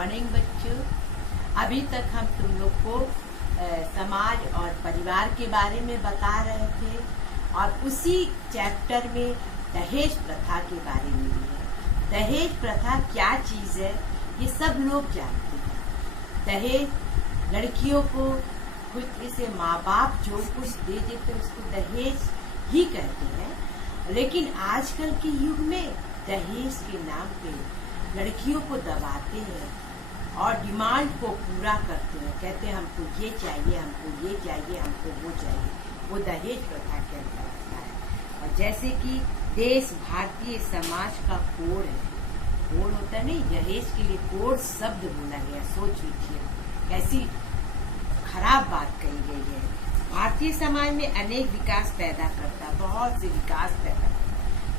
Morning बच्चों। अभी तक हम तुम लोग को समाज और परिवार के बारे में बता रहे थे और उसी चैप्टर में दहेज प्रथा के बारे में भी है। दहेज प्रथा क्या चीज है ये सब लोग जानते हैं। दहेज लड़कियों को कुछ इसे माँ बाप जो कुछ दे देते उसको दहेज ही कहते हैं, लेकिन आजकल के युग में दहेज के नाम पे लड़कियों को दबाते हैं और डिमांड को पूरा करते हैं। कहते हैं हमको ये चाहिए, हमको ये चाहिए, हमको वो चाहिए। वो दहेज प्रथा के अंदर आता है। और जैसे कि देश भारतीय समाज का कोड है, कोड होता है नहीं, दहेज के लिए कोड शब्द बोला गया। सोच लीजिए कैसी खराब बात कही गई है। भारतीय समाज में अनेक विकास पैदा करता, बहुत से विकास पैदा करता,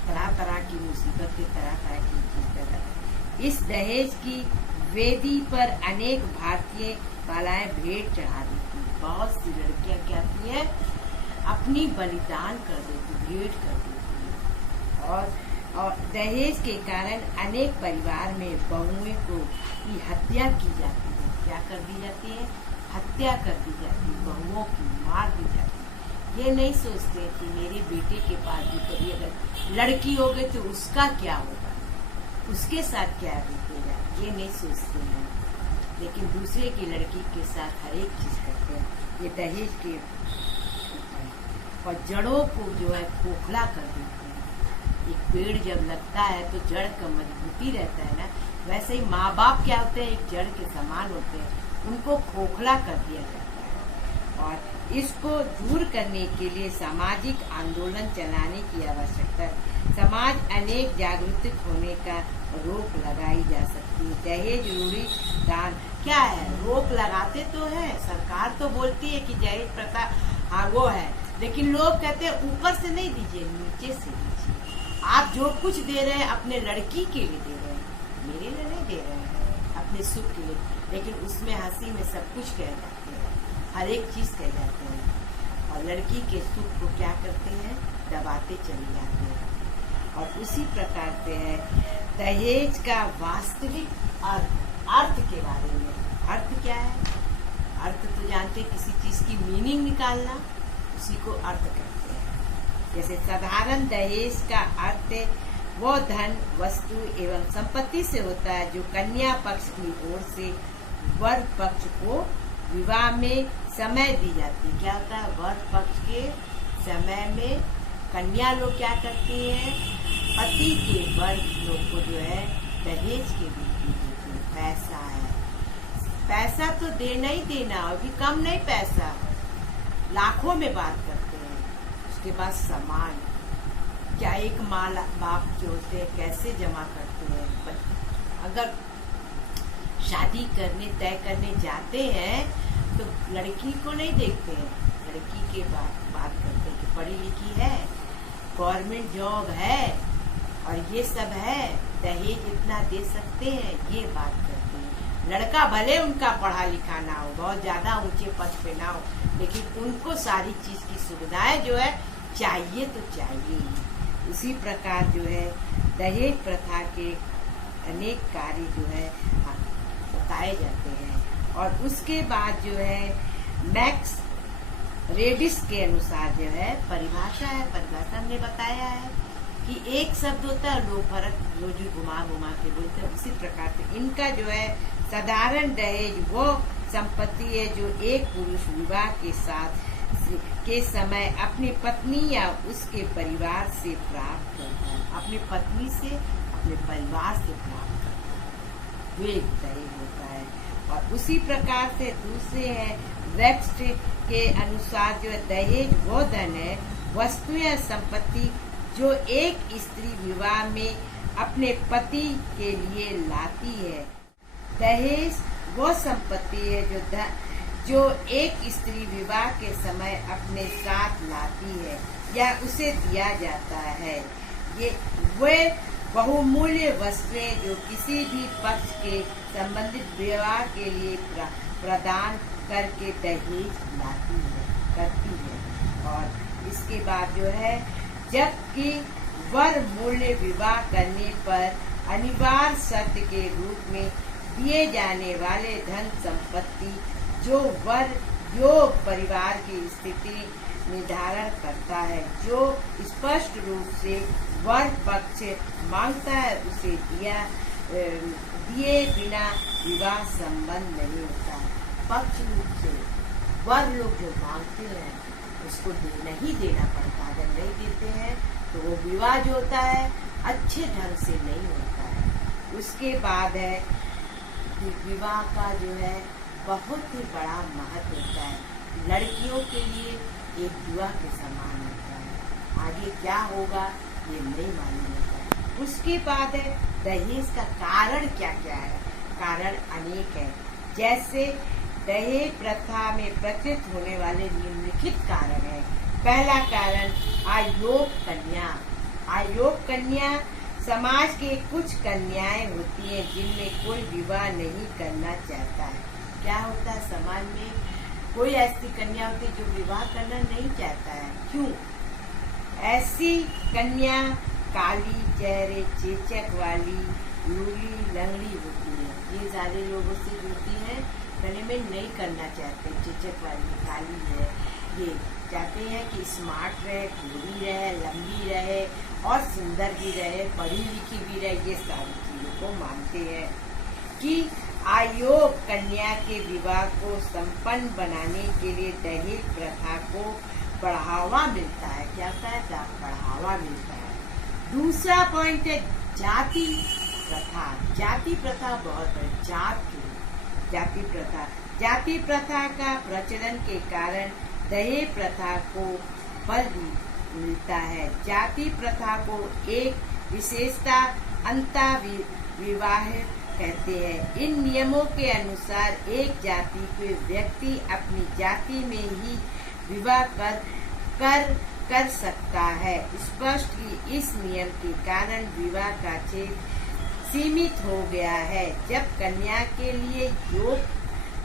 तरह तरह की मुसीबतें, तरह तरह की चीज पैदा करता। इस दहेज की वेदी पर अनेक भारतीय बालाएं भेंट चढ़ा देती। बहुत सी लड़कियां क्या की है, अपनी बलिदान कर देती, भेंट कर देती। और दहेज के कारण अनेक परिवार में बहुओं की हत्या की जाती है। क्या कर दी जाती है? हत्या कर दी जाती, बहुओं की मार दी जाती। ये नहीं सोचते कि मेरे बेटे के पास भी कभी अगर लड़की हो गई तो उसका क्या होगा, उसके साथ क्या बीतेगा, ये नहीं सोचते हैं। लेकिन दूसरे की लड़की के साथ हर एक चीज करते हैं। ये दहेज के और जड़ों को जो है खोखला कर देते हैं। एक पेड़ जब लगता है तो जड़ का मजबूती रहता है ना, वैसे ही माँ बाप क्या होते हैं, एक जड़ के समान होते हैं, उनको खोखला कर दिया जाता है। और इसको दूर करने के लिए सामाजिक आंदोलन चलाने की आवश्यकता है। समाज अनेक जागरूक होने का रोक लगाई जा सकती है। दहेज रूढ़ी दान क्या है? रोक लगाते तो है, सरकार तो बोलती है कि दहेज प्रथा हाँ वो है, लेकिन लोग कहते हैं ऊपर से नहीं दीजिए, नीचे से दीजिए। आप जो कुछ दे रहे हैं अपने लड़की के लिए दे रहे हैं, मेरे लिए नहीं दे रहे हैं, अपने सुख के लिए। लेकिन उसमें हंसी में सब कुछ कह जाते हैं, हर एक चीज कह जाते हैं और लड़की के सुख को क्या करते हैं, दबाते चले जाते हैं। और उसी प्रकार से है दहेज का वास्तविक अर्थ के बारे में। अर्थ क्या है? अर्थ तो जानते, किसी चीज की मीनिंग निकालना, उसी को अर्थ कहते हैं। जैसे साधारण दहेज का अर्थ वो धन, वस्तु एवं संपत्ति से होता है जो कन्या पक्ष की ओर से वर पक्ष को विवाह में समय दी जाती है। क्या होता है? वर पक्ष के समय में कन्या लोग क्या करती है, पति के वर लोग को जो है दहेज के रूप में देते हैं। पैसा है, पैसा तो देना ही देना, अभी कम नहीं, पैसा लाखों में बात करते हैं। उसके बाद सामान, क्या एक माँ बाप जो होते हैं कैसे जमा करते हैं। अगर शादी करने तय करने जाते हैं तो लड़की को नहीं देखते हैं, लड़की के बात करते हैं कि पढ़ी लिखी है, गवर्नमेंट जॉब है और ये सब है, दहेज इतना दे सकते हैं, ये बात करते हैं। लड़का भले उनका पढ़ा लिखा ना हो, बहुत ज्यादा ऊंचे पद पे ना हो, लेकिन उनको सारी चीज की सुविधाएं जो है चाहिए तो चाहिए ही। उसी प्रकार जो है दहेज प्रथा के अनेक कार्य जो है बताए जाते हैं। और उसके बाद जो है मैक्स रेडिस के अनुसार जो है परिभाषा है, परिभाषा हमने बताया है कि एक शब्द होता है लो फर्क, जो घुमा घुमा के बोलते हैं। उसी प्रकार से इनका जो है साधारण दहेज वो संपत्ति है जो एक पुरुष विवाह के समय अपनी पत्नी या उसके परिवार से प्राप्त करता है। अपनी पत्नी से, अपने परिवार से प्राप्त करता है, वो एक दहेज होता है। और उसी प्रकार से दूसरे है वेब्स्ट के अनुसार जो दहेज वो धन है, वस्तु या संपत्ति जो एक स्त्री विवाह में अपने पति के लिए लाती है। दहेज वो संपत्ति है जो एक स्त्री विवाह के समय अपने साथ लाती है या उसे दिया जाता है। ये वे बहुमूल्य वस्तुएं जो किसी भी पक्ष के संबंधित विवाह के लिए प्रदान करके दहेज करती है। और इसके बाद जो है जबकि वर मूल्य विवाह करने पर अनिवार्य शर्त के रूप में दिए जाने वाले धन संपत्ति जो वर योग परिवार की स्थिति निर्धारण करता है। जो स्पष्ट रूप से वर पक्ष मांगता है उसे दिए बिना विवाह संबंध नहीं होता है। पक्ष रूप से वर लोग जो मांगते हैं उसको देना ही देना पड़ता है। अगर नहीं देते हैं तो वो विवाह जो होता है अच्छे ढंग से नहीं होता है। उसके बाद है कि विवाह का जो है बहुत ही बड़ा महत्व होता है। लड़कियों के लिए एक विवाह के समान होता है। आगे क्या होगा ये नहीं मालूम होता है। उसके बाद है दहेज का कारण क्या क्या है। कारण अनेक है। जैसे दहेज प्रथा में प्रचलित होने वाले निम्नलिखित कारण है। पहला कारण अयोग्य कन्या। अयोग्य कन्या समाज के कुछ कन्याएं होती हैं जिनमें कोई विवाह नहीं करना चाहता है। क्या होता है समाज में कोई ऐसी कन्या होती है जो विवाह करना नहीं चाहता है। क्यों? ऐसी कन्या काली, चेहरे, चेचक वाली, लूली, लंगड़ी होती है। ये सारे लोगों से जुड़ती है, कहने में नहीं करना चाहते। चेचक वाली, काली है, ये चाहते हैं कि स्मार्ट रहे, गोरी रहे, लंबी रहे और सुंदर भी रहे, पढ़ी लिखी भी रहे। ये सारी चीजों को मानते हैं कि अयोग्य कन्या के विवाह को संपन्न बनाने के लिए दहेज प्रथा को बढ़ावा मिलता है। क्या होता है? बढ़ावा मिलता है। दूसरा पॉइंट है जाति प्रथा। जाति प्रथा बहुत है। जाति प्रथा का प्रचलन के कारण दहेज प्रथा को बल मिलता है। जाति प्रथा को एक विशेषता अंता विवाह कहते हैं। इन नियमों के अनुसार एक जाति के व्यक्ति अपनी जाति में ही विवाह कर सकता है। स्पष्ट कि इस नियम के कारण विवाह का क्षेत्र सीमित हो गया है। जब कन्या के लिए योग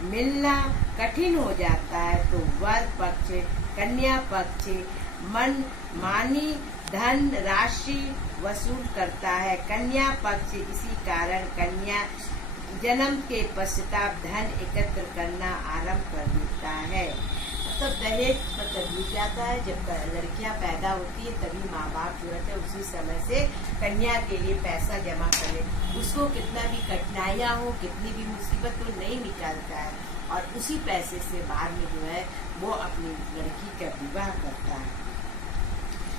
मिलना कठिन हो जाता है तो वर पक्ष कन्या पक्ष मनमानी धन राशि वसूल करता है। कन्या पक्ष इसी कारण कन्या जन्म के पश्चात धन एकत्र करना आरंभ कर देता है। मतलब दहेज मतलब ये जाता है जब लड़कियां पैदा होती है तभी माँ बाप जो रहते हैं उसी समय से कन्या के लिए पैसा जमा कर ले। उसको कितना भी कठिनाइयाँ हो, कितनी भी मुसीबत हो, नहीं निकालता है और उसी पैसे से बाद में जो है वो अपनी लड़की का विवाह करता है।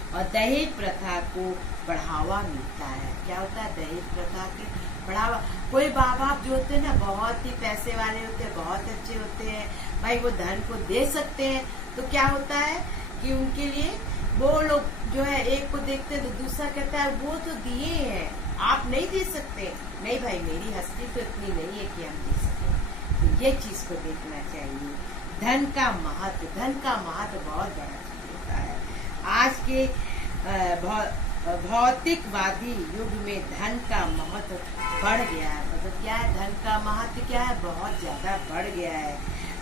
और दहेज प्रथा को बढ़ावा मिलता है। क्या होता है? दहेज प्रथा के बढ़ावा। कोई माँ बाप जो होते हैं ना बहुत ही पैसे वाले होते हैं, बहुत अच्छे होते हैं, भाई वो धन को दे सकते हैं, तो क्या होता है कि उनके लिए वो लोग जो है एक को देखते हैं तो दूसरा कहता है वो तो दिए हैं, आप नहीं दे सकते। नहीं भाई, मेरी हस्ती तो इतनी नहीं है कि हम दे सकें। तो ये चीज को देखना चाहिए। धन का महत्व बहुत बड़ा चीज होता है। आज के भौतिकवादी युग में धन का महत्व बढ़ गया है। मतलब क्या है? धन का महत्व क्या है? बहुत ज्यादा बढ़ गया है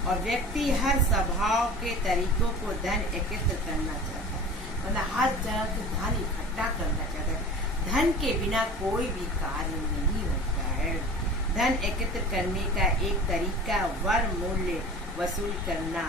और व्यक्ति हर स्वभाव के तरीकों को धन एकत्र करना चाहता है। मतलब हर जगह से धन इकट्ठा करना चाहता है। धन के बिना कोई भी कार्य नहीं होता है। धन एकत्र करने का एक तरीका वर मूल्य वसूल करना।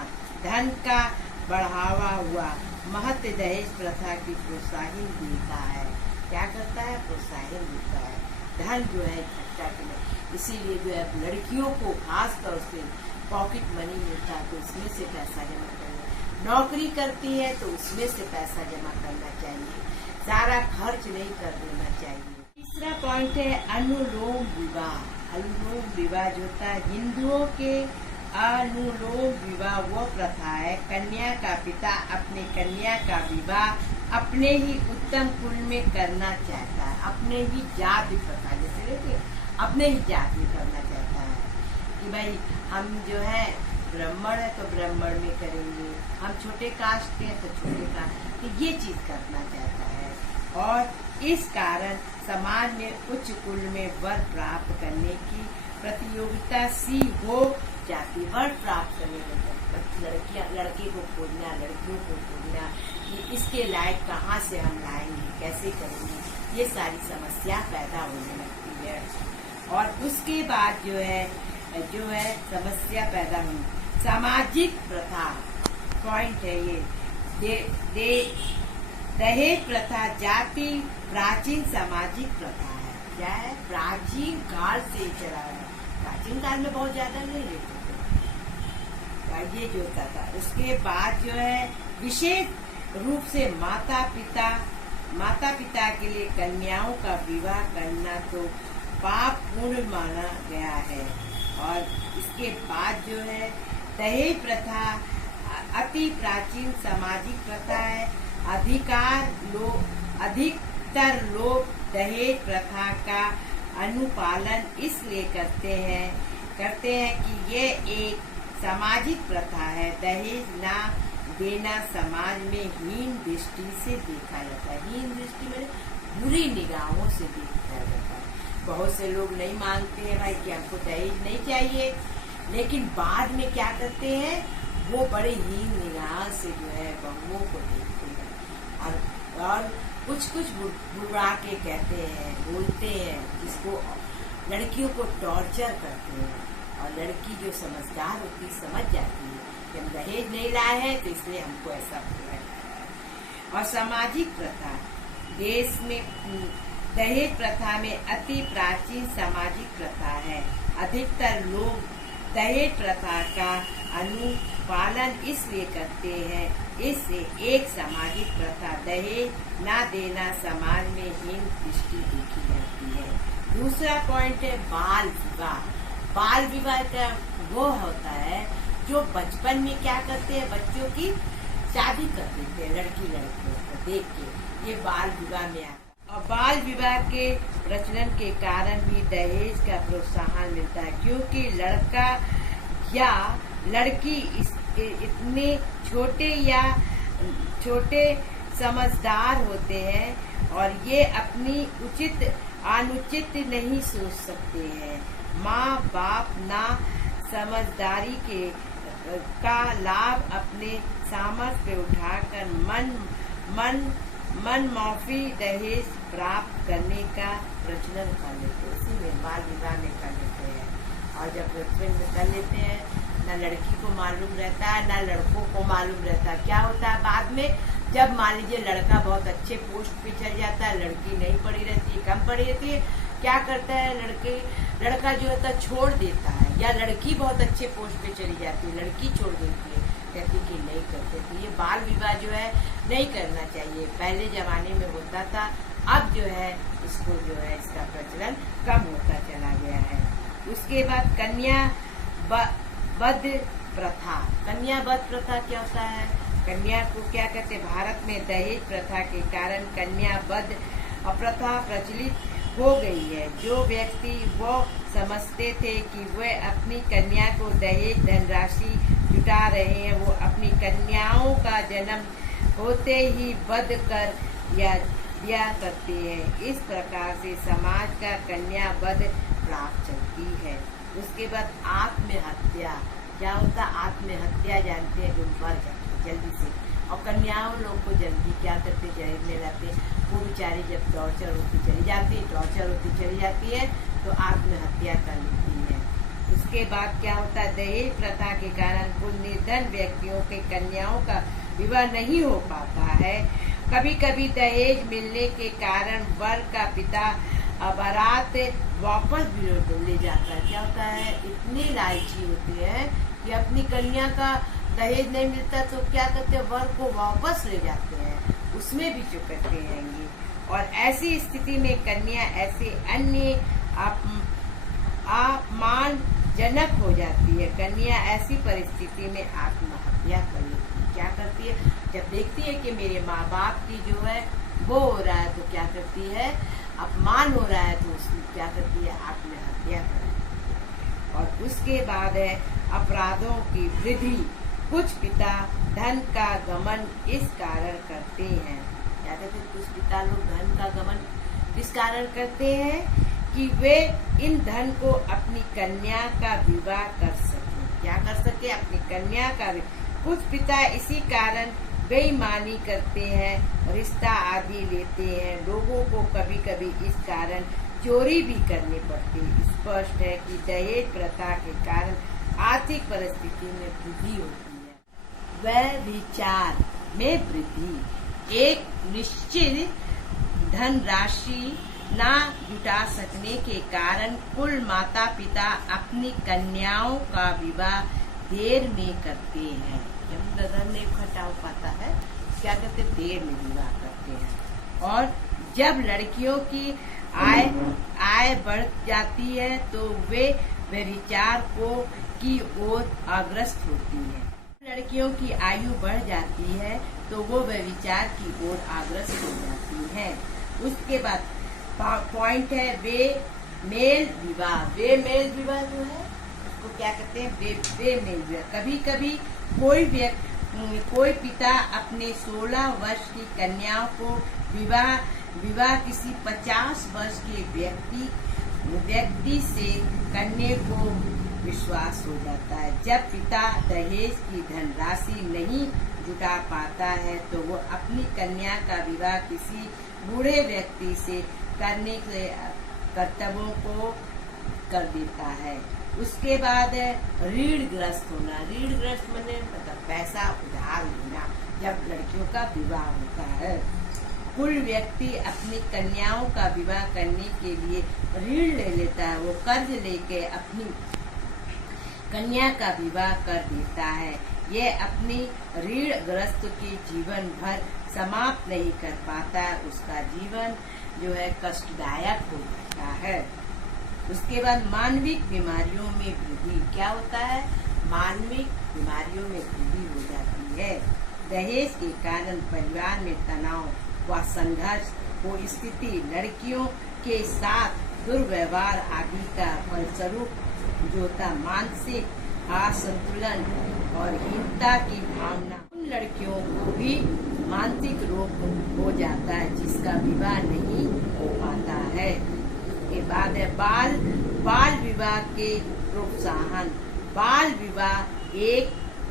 धन का बढ़ावा हुआ महत्व दहेज प्रथा की प्रोत्साहन देता है। क्या करता है? प्रोत्साहन देता है। धन जो है इकट्ठा करना, इसीलिए जो है लड़कियों को खास तौर से पॉकेट मनी मिलता है तो उसमें से पैसा जमा करना। नौकरी करती है तो उसमें से पैसा जमा करना चाहिए, सारा खर्च नहीं कर देना चाहिए। तीसरा पॉइंट है अनुलोम विवाह। अनुलोम विवाह जो होता है हिंदुओं के अनुलोम विवाह वो प्रथा है। कन्या का पिता अपने कन्या का विवाह अपने ही उत्तम कुल में करना चाहता है। अपने ही जाति प्रथा जैसे देखिए अपने ही जाति में करना चाहता है कि भाई हम जो है ब्राह्मण है तो ब्राह्मण में करेंगे, हम छोटे कास्ट के हैं तो छोटे कास्ट, तो ये चीज करना चाहता है। और इस कारण समाज में उच्च कुल में वर प्राप्त करने की प्रतियोगिता सी हो जाती। वर प्राप्त करने में लड़कियां लड़के को खोजना, लड़कियों को खोजना कि इसके लायक कहाँ से हम लाएंगे, कैसे करेंगे, ये सारी समस्या पैदा होने लगती है। और उसके बाद जो है समस्या पैदा हुई। सामाजिक प्रथा पॉइंट है ये। दहेज प्रथा जाति प्राचीन सामाजिक प्रथा है। क्या है? प्राचीन काल से चला है। प्राचीन काल में बहुत ज्यादा नहीं लेते थे, ये जो होता था। उसके बाद जो है विशेष रूप से माता पिता के लिए कन्याओं का विवाह करना तो पाप पूर्ण माना गया है। और इसके बाद जो है दहेज प्रथा अति प्राचीन सामाजिक प्रथा है। अधिकतर लोग दहेज प्रथा का अनुपालन इसलिए करते हैं कि ये एक सामाजिक प्रथा है। दहेज ना देना समाज में हीन दृष्टि से देखा जाता है। हीन दृष्टि में बुरी निगाहों से देखा जाता है। बहुत से लोग नहीं मांगते हैं भाई कि हमको दहेज नहीं चाहिए, लेकिन बाद में क्या करते हैं, वो बड़े हीन निगाह से जो है बहुओं को देखते हैं और कुछ बुरा के कहते हैं, बोलते हैं, जिसको लड़कियों को टॉर्चर करते हैं। और लड़की जो समझदार होती समझ जाती है कि हम दहेज नहीं लाए हैं तो इसलिए हमको ऐसा हो रहा है। और सामाजिक प्रथा देश में दहेज प्रथा में अति प्राचीन सामाजिक प्रथा है। अधिकतर लोग दहेज प्रथा का अनुपालन इसलिए करते हैं, इससे एक सामाजिक प्रथा दहेज ना देना समाज में हीन दृष्टि देखी जाती है। दूसरा पॉइंट है बाल विवाह। बाल विवाह का वो होता है जो बचपन में क्या करते हैं, बच्चों की शादी कर देते हैं लड़कियों को देख के, ये बाल विवाह में आता है। और बाल विवाह के प्रचलन के कारण भी दहेज का प्रोत्साहन मिलता है, क्योंकि लड़का या लड़की इतने छोटे समझदार होते हैं और ये अपनी अनुचित नहीं सोच सकते हैं। माँ बाप ना समझदारी का लाभ अपने सामर्थ्य पे उठाकर मन माफी दहेज प्राप्त करने का प्रचलन कर लेते हैं। इसी में बाल विवाह में कर लेते हैं। और जब प्रचलन में कर लेते हैं, न लड़की को मालूम रहता है न लड़कों को मालूम रहता है। क्या होता है बाद में, जब मान लीजिए लड़का बहुत अच्छे पोस्ट पे चल जाता है, लड़की नहीं पढ़ी रहती है, कम पढ़ी रहती है, क्या करता है लड़का जो होता है छोड़ देता है। या लड़की बहुत अच्छे पोस्ट पे चली जाती है, लड़की छोड़ देती है, कहती कि नहीं करते। तो ये बाल विवाह जो है नहीं करना चाहिए। पहले जमाने में होता था, अब जो है इसको जो है इसका प्रचलन कम होता चला गया है। उसके बाद कन्या वध प्रथा। कन्या वध प्रथा क्या होता है? कन्या को क्या कहते हैं? भारत में दहेज प्रथा के कारण कन्या वध प्रथा प्रचलित हो गई है। जो व्यक्ति वो समझते थे कि वे अपनी कन्या को दहेज धनराशि जुटा रहे हैं, वो अपनी कन्याओं का जन्म होते ही वध कर दिया करते हैं। इस प्रकार से समाज का कन्या वध प्राप्त चलती है। उसके बाद आत्महत्या। क्या होता है आत्महत्या? जानते हैं, जो मर जाते जल्दी से। और कन्याओं लोग को जल्दी क्या करते, जहर में रहते, वो बेचारी जब टॉर्चर होती चली जाती है तो आत्महत्या कर लेती है। उसके बाद क्या होता है, दहेज प्रथा के कारण कुछ निर्धन व्यक्तियों के कन्याओं का विवाह नहीं हो पाता है। कभी कभी दहेज मिलने के कारण वर का पिता बारात वापस भी ले जाता है। क्या होता है, इतनी लालची होती है कि अपनी कन्या का दहेज नहीं मिलता तो क्या करते हैं, वर को वापस ले जाते हैं, उसमें भी चुकते रहेंगे। और ऐसी स्थिति में कन्या ऐसे अन्य अपमानजनक हो जाती है। कन्या ऐसी परिस्थिति में आत्महत्या कर लेती है। क्या करती है, जब देखती है कि मेरे माँ बाप की जो है वो हो रहा है तो क्या करती है, अपमान हो रहा है तो उसकी क्या करती है, आत्महत्या करती है। और उसके बाद है अपराधों की वृद्धि। कुछ पिता धन का गमन इस कारण करते हैं। क्या कहते हैं, कुछ पिता लोग धन का गमन इस कारण करते हैं कि वे इन धन को अपनी कन्या का विवाह कर सके। क्या कर सके, अपनी कन्या का। कुछ पिता इसी कारण बेईमानी करते हैं, रिश्ता आदि लेते हैं। लोगों को कभी कभी इस कारण चोरी भी करनी पड़ती है। स्पष्ट है कि दहेज प्रथा के कारण आर्थिक परिस्थिति में वृद्धि होती है। व्यभिचार में वृद्धि एक निश्चित धनराशि न जुटा सकने के कारण कुल माता पिता अपनी कन्याओं का विवाह देर में करते हैं। जब धन नहीं इकट्ठा हो पाता है, क्या करते, देर में विवाह करते हैं। और जब लड़कियों की आय बढ़ जाती है तो वे व्यभिचार की ओर अग्रसर होती है। लड़कियों की आयु बढ़ जाती है तो वो व्यभिचार की ओर अग्रसर हो जाती है। उसके बाद पॉइंट है बेमेल विवाह। बेमेल विवाह जो है उसको क्या कहते हैं, बेमेल विवाह। कभी कभी कोई पिता अपने 16 वर्ष की कन्याओं को विवाह किसी 50 वर्ष के व्यक्ति से करने को विश्वास हो जाता है। जब पिता दहेज की धनराशि नहीं जुटा पाता है तो वो अपनी कन्या का विवाह किसी बूढ़े व्यक्ति से करने के कर्तव्यों को कर देता है। उसके बाद ऋणग्रस्त होना। ऋणग्रस्त माने मतलब पैसा उधार लेना। जब लड़कियों का विवाह होता है, कोई व्यक्ति अपनी कन्याओं का विवाह करने के लिए ऋण ले लेता है। वो कर्ज लेके अपनी कन्या का विवाह कर देता है। ये अपनी ऋणग्रस्त के जीवन भर समाप्त नहीं कर पाता। उसका जीवन जो है कष्टदायक हो जाता है। उसके बाद मानविक बीमारियों में वृद्धि। क्या होता है, मानविक बीमारियों में वृद्धि हो जाती है। दहेज के कारण परिवार में तनाव व संघर्ष को स्थिति, लड़कियों के साथ दुर्व्यवहार आदि का फलस्वरूप जो होता मानसिक असंतुलन और हीनता की भावना। उन लड़कियों को भी मानसिक रोग हो जाता है जिसका विवाह नहीं हो पाता है। इसके बाद है बाल विवाह के प्रोत्साहन। बाल विवाह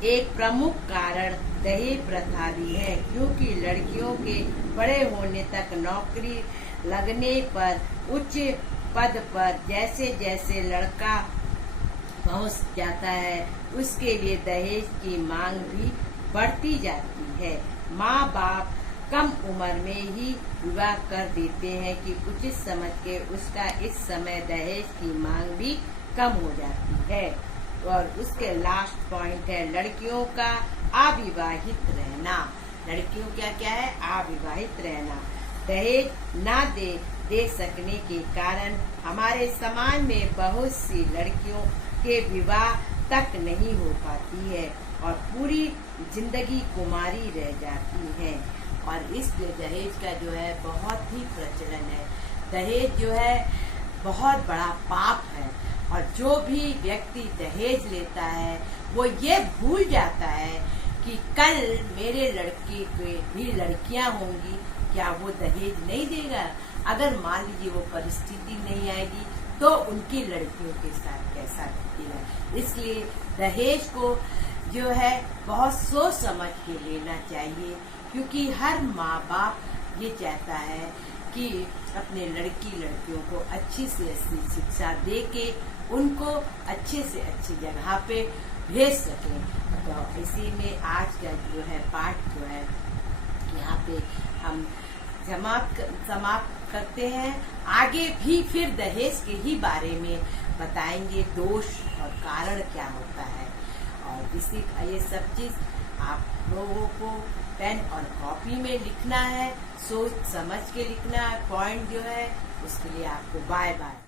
एक प्रमुख कारण दहेज प्रथा भी है, क्योंकि लड़कियों के बड़े होने तक नौकरी लगने पर उच्च पद पर जैसे जैसे लड़का पहुंच जाता है उसके लिए दहेज की मांग भी बढ़ती जाती है। माँ बाप कम उम्र में ही विवाह कर देते हैं कि उचित समझ के उसका इस समय दहेज की मांग भी कम हो जाती है। और उसके लास्ट पॉइंट है लड़कियों का अविवाहित रहना। लड़कियों क्या है, अविवाहित रहना। दहेज ना दे सकने के कारण हमारे समाज में बहुत सी लड़कियों के विवाह तक नहीं हो पाती है और पूरी जिंदगी कुमारी रह जाती है। और इसलिए दहेज का जो है बहुत ही प्रचलन है। दहेज जो है बहुत बड़ा पाप है। और जो भी व्यक्ति दहेज लेता है वो ये भूल जाता है कि कल मेरे लड़के के भी लड़कियां होंगी, क्या वो दहेज नहीं देगा? अगर मान लीजिए वो परिस्थिति नहीं आएगी तो उनकी लड़कियों के साथ कैसा बीतेगा। इसलिए दहेज को जो है बहुत सोच समझ के लेना चाहिए, क्योंकि हर माँ बाप ये चाहता है कि अपने लड़कियों को अच्छी से अच्छी शिक्षा दे के उनको अच्छे से अच्छी जगह पे भेज सकें। तो इसी में आज का जो है पाठ जो है यहाँ पे हम समाप्त करते हैं। आगे भी फिर दहेज के ही बारे में बताएंगे, दोष और कारण क्या होता है। और इसी ये सब चीज आप लोगों को पेन और कॉपी में लिखना है, सोच समझ के लिखना है। पॉइंट जो है उसके लिए आपको बाय बाय।